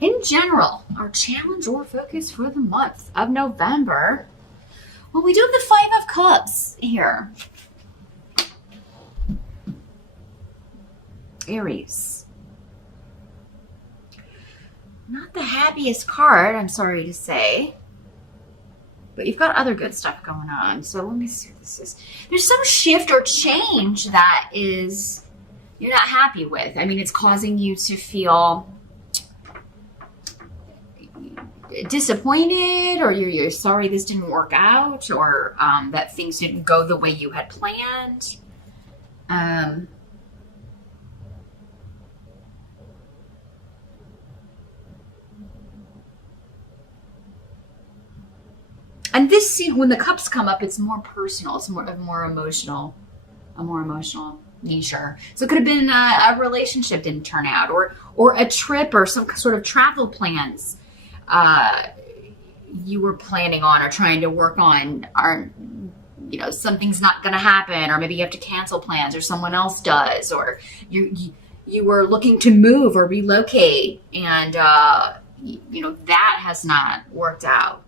in general, our challenge or focus for the month of November. Well, we do have the Five of Cups here. Aries. Not the happiest card, I'm sorry to say. But you've got other good stuff going on. So let me see what this is. There's some shift or change that is you're not happy with. I mean, it's causing you to feel disappointed, or you're sorry this didn't work out, or that things didn't go the way you had planned. And this scene, when the cups come up, it's more personal. It's a more emotional nature. So it could have been a relationship didn't turn out, or a trip, or some sort of travel plans you were planning on or trying to work on are, something's not going to happen, or maybe you have to cancel plans, or someone else does, or you were looking to move or relocate, and that has not worked out.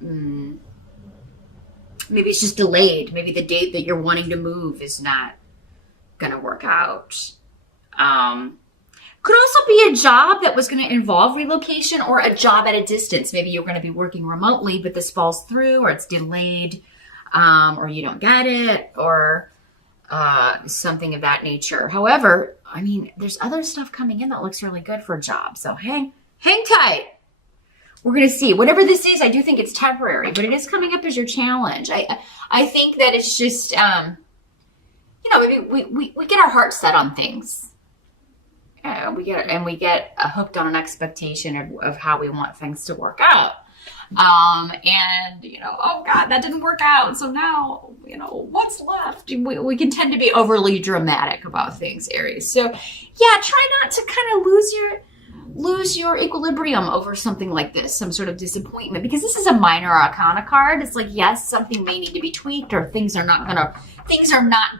Maybe it's just delayed. Maybe the date that you're wanting to move is not going to work out. Could also be a job that was going to involve relocation, or a job at a distance. Maybe you're going to be working remotely, but this falls through, or it's delayed, or you don't get it, or something of that nature. However, I mean, there's other stuff coming in that looks really good for a job. So hang tight. We're going to see. Whatever this is, I do think it's temporary, but it is coming up as your challenge. I think that it's just, maybe we get our heart set on things. We get hooked on an expectation of how we want things to work out. Oh God, that didn't work out. So now, what's left? We can tend to be overly dramatic about things, Aries. So yeah, try not to kind of lose your equilibrium over something like this, some sort of disappointment, because this is a minor arcana card. It's like, yes, something may need to be tweaked, or things are not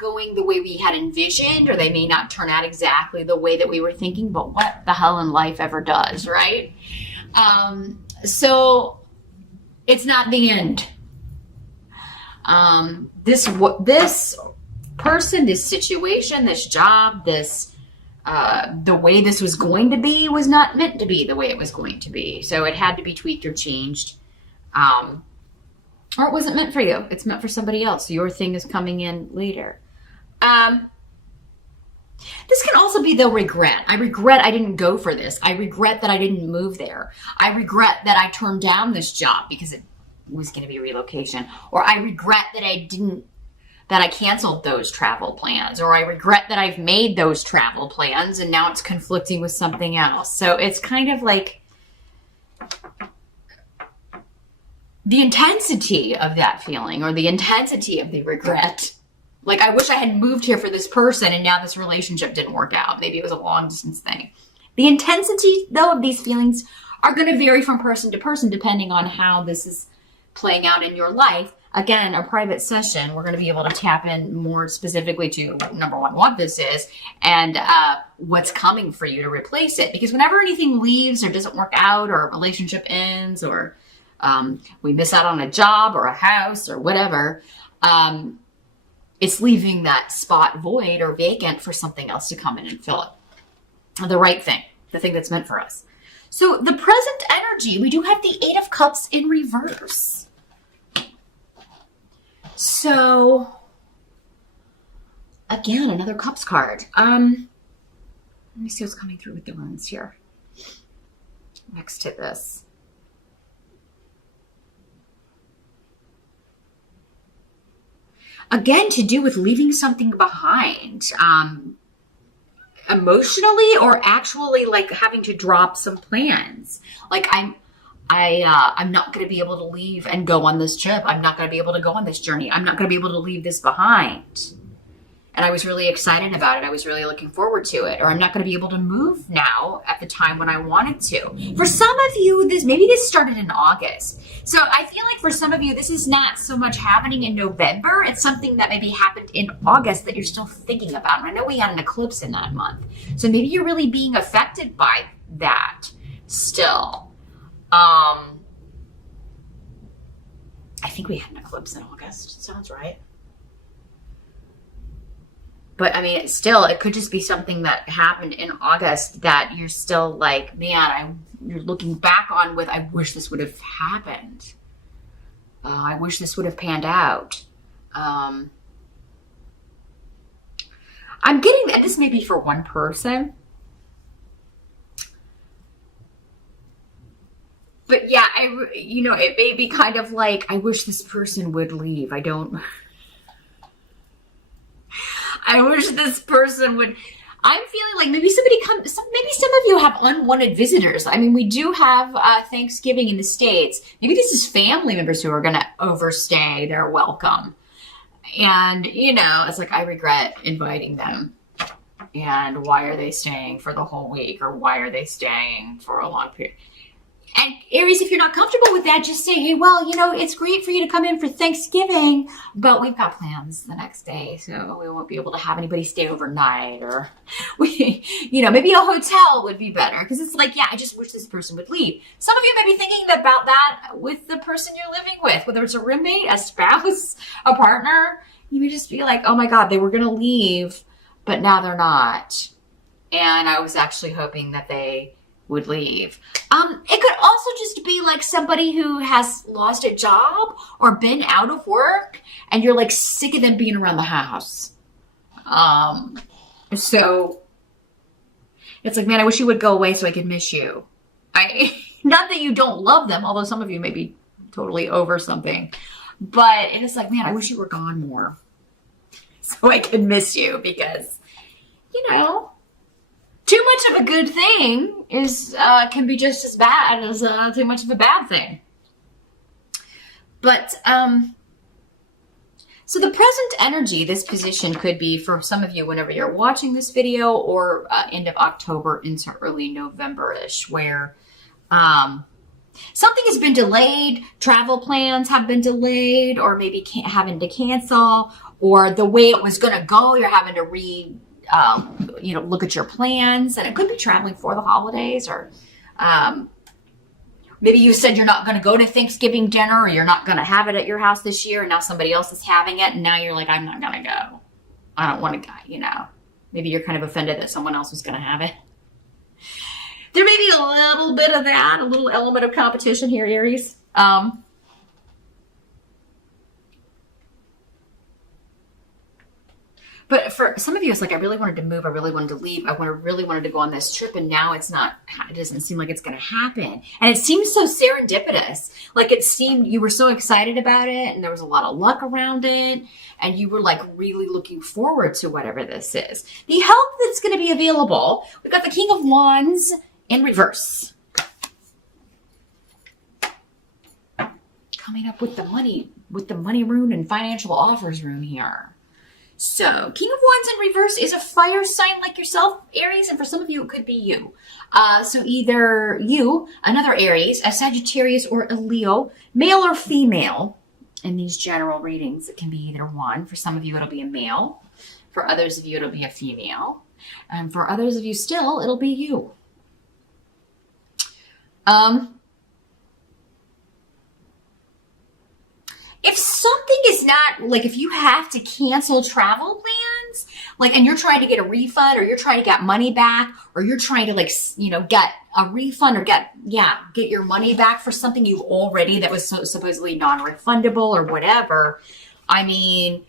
going the way we had envisioned, or they may not turn out exactly the way that we were thinking, but what the hell in life ever does, right? So it's not the end. This person, this situation, this job, the way this was going to be was not meant to be the way it was going to be. So it had to be tweaked or changed. Or it wasn't meant for you. It's meant for somebody else. Your thing is coming in later. This can also be the regret. I regret I didn't go for this. I regret that I didn't move there. I regret that I turned down this job because it was going to be relocation. Or I regret that I canceled those travel plans, or I regret that I've made those travel plans and now it's conflicting with something else. So it's kind of like the intensity of that feeling, or the intensity of the regret. Like, I wish I had moved here for this person and now this relationship didn't work out. Maybe it was a long distance thing. The intensity, though, of these feelings are going to vary from person to person depending on how this is playing out in your life. Again, a private session, we're going to be able to tap in more specifically to, number one, what this is, and what's coming for you to replace it. Because whenever anything leaves or doesn't work out, or a relationship ends, or we miss out on a job or a house or whatever, it's leaving that spot void or vacant for something else to come in and fill it. The right thing, the thing that's meant for us. So the present energy, we do have the Eight of Cups in reverse. So, again, another Cups card. Let me see what's coming through with the runes here. Next to this. Again, to do with leaving something behind. Emotionally, or actually like having to drop some plans. Like I'm not going to be able to leave and go on this trip. I'm not going to be able to go on this journey. I'm not going to be able to leave this behind. And I was really excited about it. I was really looking forward to it. Or I'm not going to be able to move now at the time when I wanted to. For some of you, maybe this started in August. So I feel like for some of you, this is not so much happening in November. It's something that maybe happened in August that you're still thinking about. And I know we had an eclipse in that month. So maybe you're really being affected by that. still. I think we had an eclipse in August. Sounds right. But I mean, still, it could just be something that happened in August that you're still like, man, you're looking back on with, I wish this would have happened. I wish this would have panned out. I'm getting, and this may be for one person. But yeah, it may be kind of like, I wish this person would leave. I wish this person would. I'm feeling like maybe maybe some of you have unwanted visitors. I mean, we do have Thanksgiving in the States. Maybe this is family members who are going to overstay their welcome. And, it's like, I regret inviting them. And why are they staying for the whole week? Or why are they staying for a long period? And Aries, if you're not comfortable with that, just say, hey, well, it's great for you to come in for Thanksgiving, but we've got plans the next day, so we won't be able to have anybody stay overnight, or maybe a hotel would be better, because it's like, yeah, I just wish this person would leave. Some of you may be thinking about that with the person you're living with, whether it's a roommate, a spouse, a partner. You may just be like, oh my God, they were going to leave, but now they're not. And I was actually hoping that they would leave. It could also just be like somebody who has lost a job or been out of work and you're like sick of them being around the house. So it's like, man, I wish you would go away so I could miss you. Not that you don't love them, although some of you may be totally over something, but it is like, man, I wish you were gone more so I could miss you, because, too much of a good thing can be just as bad as too much of a bad thing. But so the present energy, this position could be for some of you whenever you're watching this video, or end of October into early November-ish, where something has been delayed, travel plans have been delayed, or maybe having to cancel, or the way it was going to go, you're having to look at your plans, and it could be traveling for the holidays, or maybe you said you're not going to go to Thanksgiving dinner, or you're not going to have it at your house this year, and now somebody else is having it, and now you're like, I'm not going to go. I don't want to go, Maybe you're kind of offended that someone else was going to have it. There may be a little bit of that, a little element of competition here, Aries. But for some of you, it's like, I really wanted to move. I really wanted to leave. I really wanted to go on this trip. And now it doesn't seem like it's going to happen. And it seems so serendipitous. Like it seemed you were so excited about it, and there was a lot of luck around it. And you were like really looking forward to whatever this is. The help that's going to be available. We've got the King of Wands in reverse. Coming up with the money rune and financial offers rune here. So, King of Wands in reverse is a fire sign like yourself, Aries, and for some of you, it could be you. So either you, another Aries, a Sagittarius, or a Leo, male or female. In these general readings, it can be either one. For some of you, it'll be a male. For others of you, it'll be a female. And for others of you still, it'll be you. If something is not, like if you have to cancel travel plans, like, and you're trying to get a refund, or you're trying to get money back, or you're trying to get a refund, or get your money back for something you already, that was supposedly non-refundable or whatever. I mean,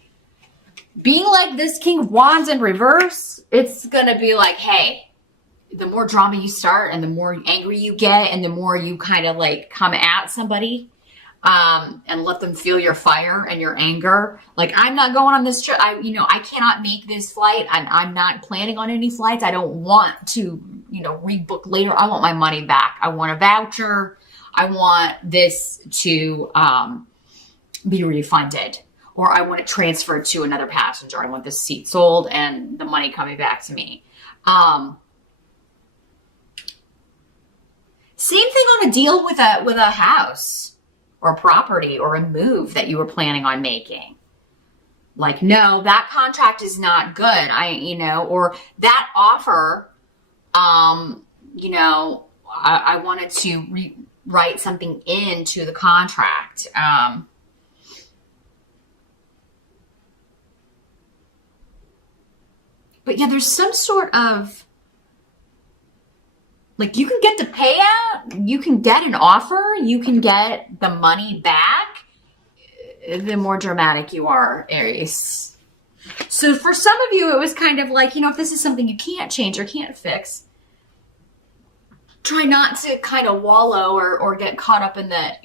being like this King of Wands in reverse, it's going to be like, hey, the more drama you start and the more angry you get and the more you kind of like come at somebody, and let them feel your fire and your anger. Like, I'm not going on this trip. I cannot make this flight. I'm not planning on any flights. I don't want to, rebook later. I want my money back. I want a voucher. I want this to be refunded, or I want it transferred to another passenger. I want this seat sold and the money coming back to me. Same thing on a deal with a house or a property or a move that you were planning on making. Like, no, that contract is not good. Or that offer, I wanted to write something into the contract. But yeah, there's some sort of, like, you can get the payout, you can get an offer, you can get the money back, the more dramatic you are, Aries. So for some of you, it was kind of like, if this is something you can't change or can't fix, try not to kind of wallow or get caught up in the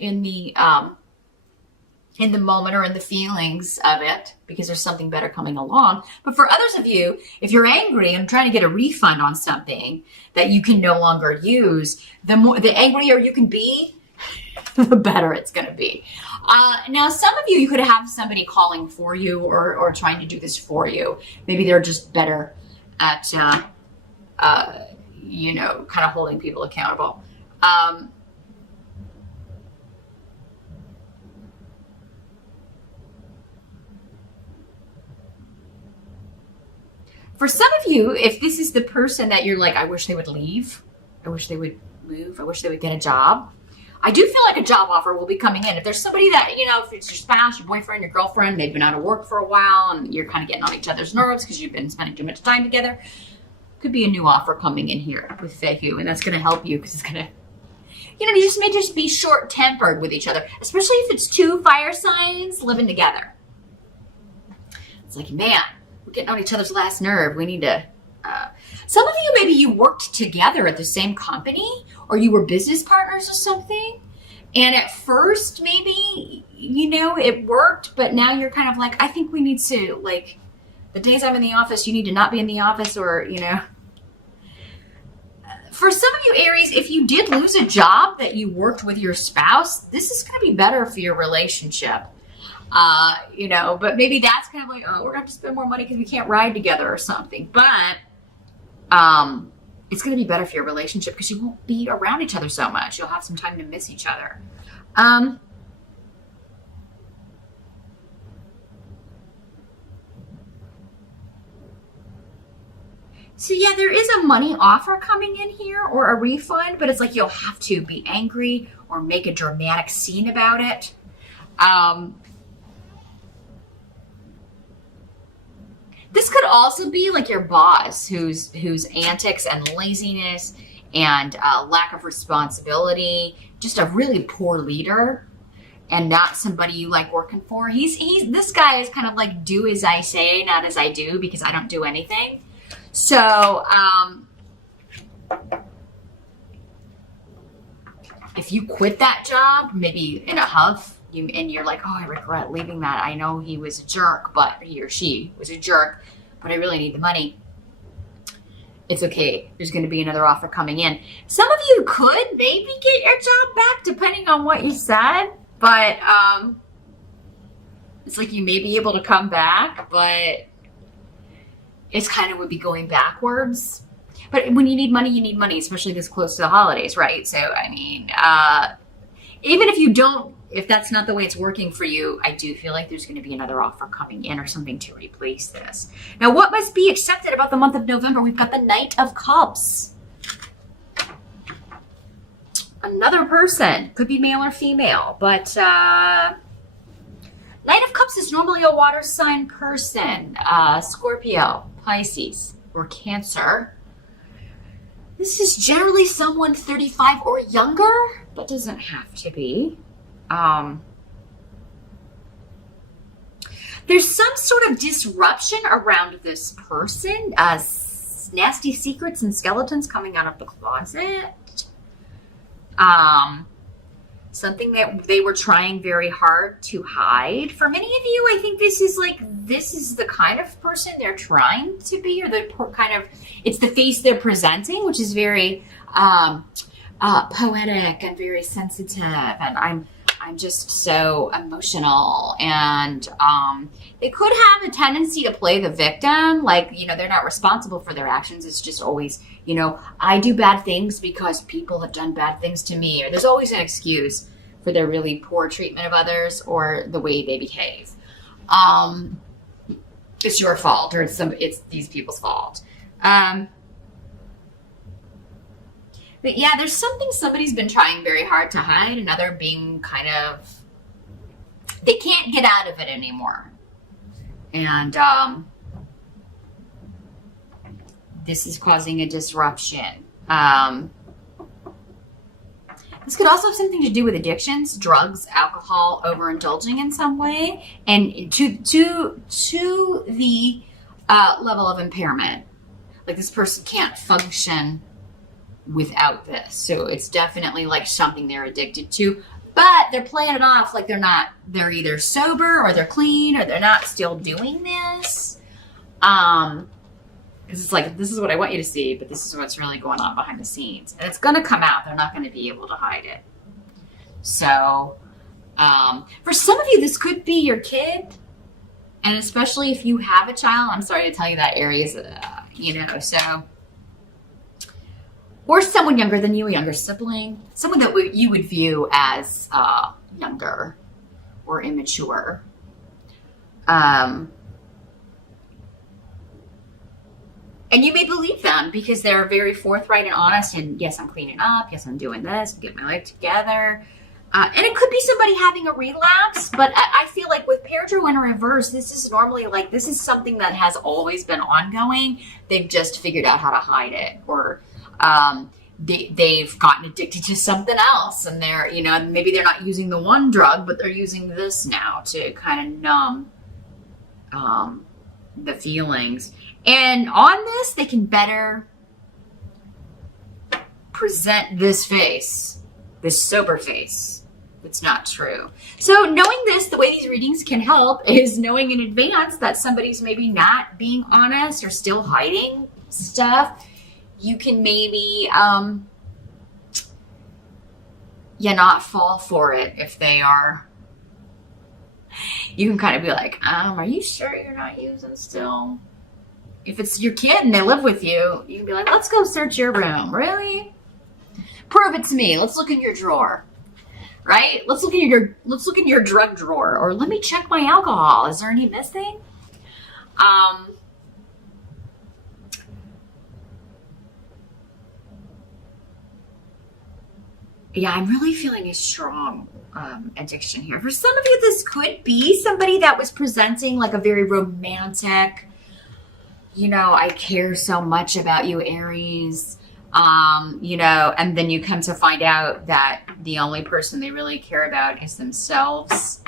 moment or in the feelings of it, because there's something better coming along. But for others of you, if you're angry and trying to get a refund on something that you can no longer use, the angrier you can be, the better it's going to be. Now, some of you could have somebody calling for you or trying to do this for you. Maybe they're just better at, kind of holding people accountable. For some of you, if this is the person that you're like, I wish they would leave, I wish they would move, I wish they would get a job, I do feel like a job offer will be coming in. If there's somebody that, if it's your spouse, your boyfriend, your girlfriend, they've been out of work for a while and you're kind of getting on each other's nerves because you've been spending too much time together, could be a new offer coming in here with Fehu, and that's going to help you because it's going to, you just may just be short-tempered with each other, especially if it's two fire signs living together. It's like, man, we're getting on each other's last nerve. We need to, some of you, maybe you worked together at the same company or you were business partners or something. And at first, maybe, it worked, but now you're kind of like, I think we need to, like, the days I'm in the office, you need to not be in the office, or, For some of you, Aries, if you did lose a job that you worked with your spouse, this is going to be better for your relationship. But maybe that's kind of like, oh, we're gonna have to spend more money because we can't ride together or something. But it's gonna be better for your relationship because you won't be around each other so much. You'll have some time to miss each other. So yeah, there is a money offer coming in here or a refund, but it's like you'll have to be angry or make a dramatic scene about it. This could also be like your boss whose antics and laziness and lack of responsibility, just a really poor leader and not somebody you like working for. This guy is kind of like, do as I say, not as I do, because I don't do anything. So, if you quit that job, maybe in a huff, and you're like, oh, I regret leaving that. I know he was a jerk, but he or she was a jerk, but I really need the money. It's okay. There's going to be another offer coming in. Some of you could maybe get your job back depending on what you said, but it's like you may be able to come back, but it's kind of would be going backwards. But when you need money, especially this close to the holidays, right? So, I mean, even if that's not the way it's working for you, I do feel like there's going to be another offer coming in or something to replace this. Now, what must be accepted about the month of November? We've got the Knight of Cups. Another person, could be male or female, but Knight of Cups is normally a water sign person, Scorpio, Pisces, or Cancer. This is generally someone 35 or younger, but doesn't have to be. There's some sort of disruption around this person, nasty secrets and skeletons coming out of the closet. Something that they were trying very hard to hide. For many of you, I think this is the kind of person they're trying to be, or it's the face they're presenting, which is very poetic and very sensitive, and I'm just so emotional, and they could have a tendency to play the victim, like, they're not responsible for their actions. It's just always, I do bad things because people have done bad things to me, or there's always an excuse for their really poor treatment of others or the way they behave. It's your fault, or it's these people's fault. But yeah, there's something somebody's been trying very hard to hide, another being kind of, they can't get out of it anymore. And this is causing a disruption. This could also have something to do with addictions, drugs, alcohol, overindulging in some way, and to the level of impairment. Like this person can't function without this. So it's definitely like something they're addicted to, but they're playing it off like they're either sober or they're clean or they're not still doing this. Because it's like, this is what I want you to see, but this is what's really going on behind the scenes. And it's going to come out. They're not going to be able to hide it. So, for some of you, this could be your kid. And especially if you have a child, I'm sorry to tell you that, Aries, so. Or someone younger than you, a younger sibling. Someone that you would view as younger or immature. And you may believe them because they're very forthright and honest. And yes, I'm cleaning up. Yes, I'm doing this. I'm getting my life together. And it could be somebody having a relapse. But I feel like with Paratrue in reverse, this is normally like, this is something that has always been ongoing. They've just figured out how to hide it. Or they've gotten addicted to something else. And they're, maybe they're not using the one drug, but they're using this now to kind of numb the feelings. And on this, they can better present this face, this sober face. It's not true. So knowing this, the way these readings can help is knowing in advance that somebody's maybe not being honest or still hiding stuff. You can maybe, not fall for it if they are. You can kind of be like, are you sure you're not using still? If it's your kid and they live with you, you can be like, let's go search your room. Really? Prove it to me. Let's look in your drawer. Right? Let's look in your drug drawer. Or let me check my alcohol. Is there any missing? Yeah, I'm really feeling a strong addiction here. For some of you, this could be somebody that was presenting like a very romantic, I care so much about you, Aries, and then you come to find out that the only person they really care about is themselves,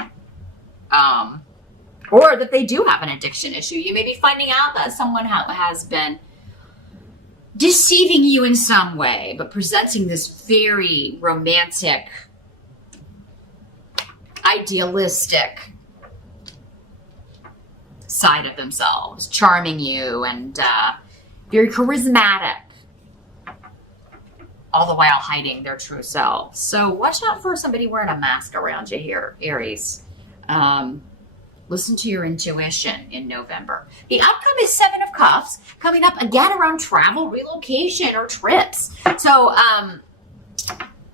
or that they do have an addiction issue. You may be finding out that someone has been deceiving you in some way, but presenting this very romantic, idealistic side of themselves, charming you and very charismatic, all the while hiding their true selves. So watch out for somebody wearing a mask around you here, Aries. Listen to your intuition in November. The outcome is 7 of Cups, coming up again around travel, relocation, or trips. So,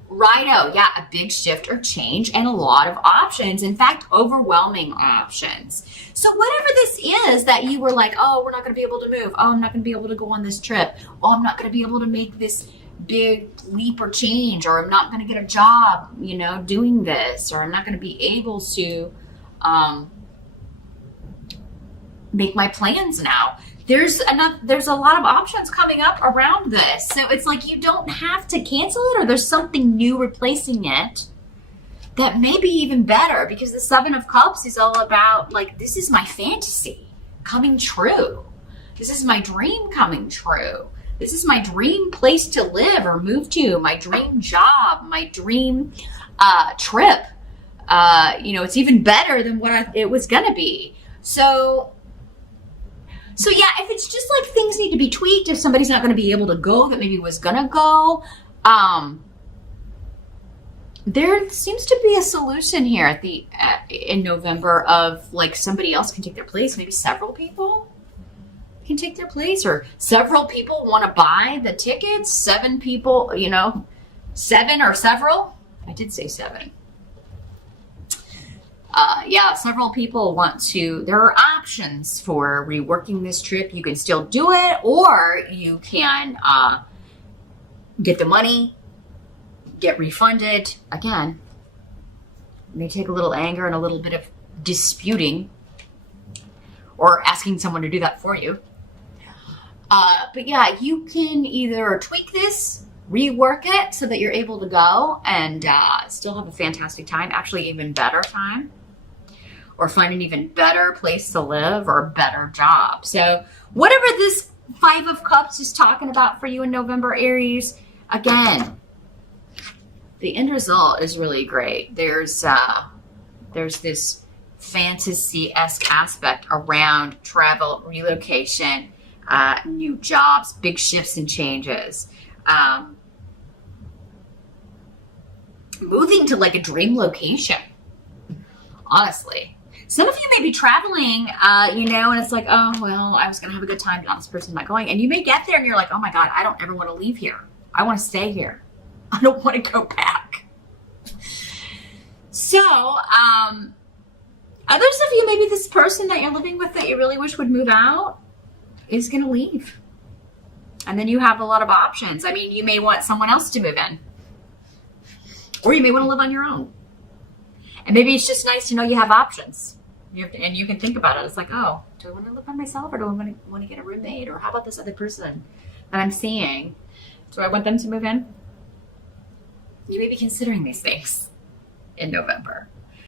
righto, yeah, a big shift or change and a lot of options. In fact, overwhelming options. So whatever this is that you were like, oh, we're not going to be able to move. Oh, I'm not going to be able to go on this trip. Oh, I'm not going to be able to make this big leap or change, or I'm not going to get a job, doing this, or I'm not going to be able to make my plans now. There's a lot of options coming up around this. So it's like you don't have to cancel it, or there's something new replacing it that may be even better, because the 7 of Cups is all about like, this is my fantasy coming true. This is my dream coming true. This is my dream place to live or move to, my dream job, my dream trip. It's even better than what it was going to be. So yeah, if it's just like things need to be tweaked, if somebody's not going to be able to go that maybe was going to go, there seems to be a solution here in November of like somebody else can take their place. Maybe several people can take their place, or several people want to buy the tickets. 7 people, 7 or several. I did say 7. Several people want to, there are options for reworking this trip. You can still do it, or you can get the money, get refunded. Again, it may take a little anger and a little bit of disputing or asking someone to do that for you. But yeah, you can either tweak this, rework it so that you're able to go and still have a fantastic time, actually even better time, or find an even better place to live or a better job. So whatever this Five of Cups is talking about for you in November, Aries, again, the end result is really great. There's this fantasy-esque aspect around travel, relocation, new jobs, big shifts and changes. Moving to like a dream location, honestly. Some of you may be traveling, and it's like, oh, well, I was going to have a good time, but this person's not going. And you may get there and you're like, oh my God, I don't ever want to leave here. I want to stay here. I don't want to go back. So, others of you, maybe this person that you're living with that you really wish would move out is going to leave. And then you have a lot of options. I mean, you may want someone else to move in. Or you may want to live on your own. And maybe it's just nice to know you have options. And you can think about it. It's like, oh, do I want to live by myself or do I want to get a roommate? Or how about this other person that I'm seeing? Do I want them to move in? You may be considering these things in November.